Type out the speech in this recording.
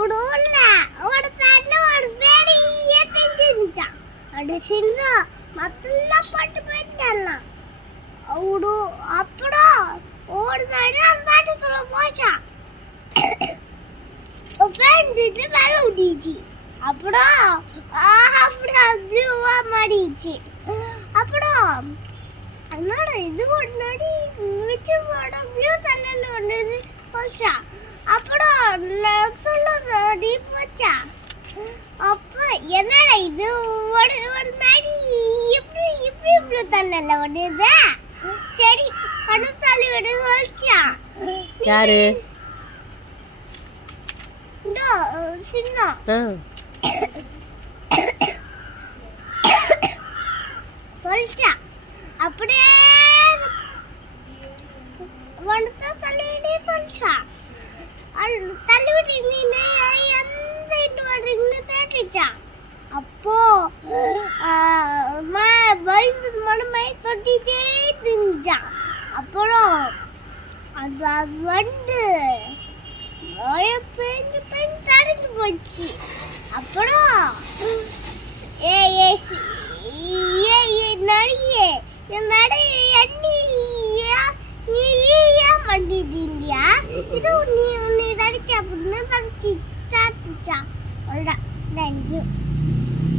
ஒரு ஊர்ல ஒரு காட்டுல ஒரு பெரிய செஞ்சு இருந்துச்சான். அது செஞ்சா மத்தெல்லாம் போட்டு போயிட்டான். அவடு அப்புறம் ஒரு நாள் அந்த காட்டுக்குள்ள போச்சான். பேந்துட்டு மேல விட்டுச்சு. அப்புறம் ப்ளூவா மாறிடுச்சு. அப்புறம் என்னோட இது முன்னாடி மிச்சமோட ப்ளூ கலர்ல ஒன்று போச்சா. அப்புறம் நான் சொல்ல போச்சா. அப்ப என்னடா இது ஒரு ஒரு மாதிரி எப்படி இப்படி ப்ளூ கலர்ல ஒன்று. சரி அடுத்தால விட சொல்லிச்சா. யாரு சின்ன சொல்லிச்சா. அப்படியே வணக்க தள்ளிவிட்டே சொல்லிச்சா. தள்ளிவிட்டு நீ எந்த இட்டு வர்றீங்கன்னு தேடிச்சா. அப்போ பயந்து மனமை தொட்டிட்டே திஞ்சான். அப்புறம் அது வந்து மழை பெஞ்சு பெஞ்சு தடுத்து போச்சு. அப்புறம் நடிகை என்னடி எண்ணி நீ ஏன் பண்ணிட்டீங்க? இது நீ தடிச்சா அப்படின்னு தடிச்சு சாத்துச்சா. அவ்வளோதான். தேங்க்யூ.